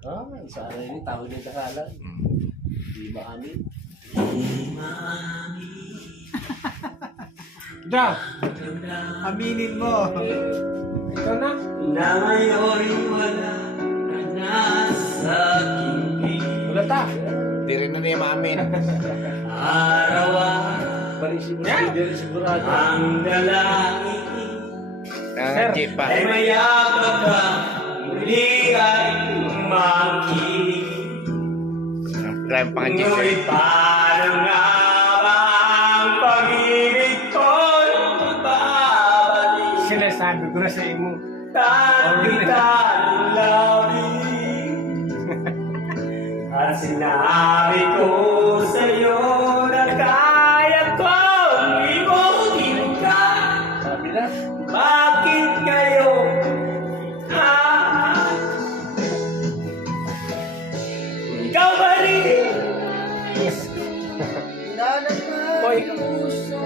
Ah, sana yun, tawag niya kakalan. Di maamin. Da! Aminin mo. Ikaw na. Na ngayon wala ka na sa aking piling. Wala ta. Di rin na niya maamin. Araw-araw Balik sigurado. ang dalangin Jeep pa. ay mayakap ka, muli ay makinig. Drive pa nga jeep. Ngunit paano nga ba ang pag-ibig ko'y magbabalik? Sinasabi ko na sa imo. Tangitan labing at sinabi ko sa'yo na kaya kong ibutin ka. Sabi na. Bakit ngayon ikaw ba rin? Hoy. Puso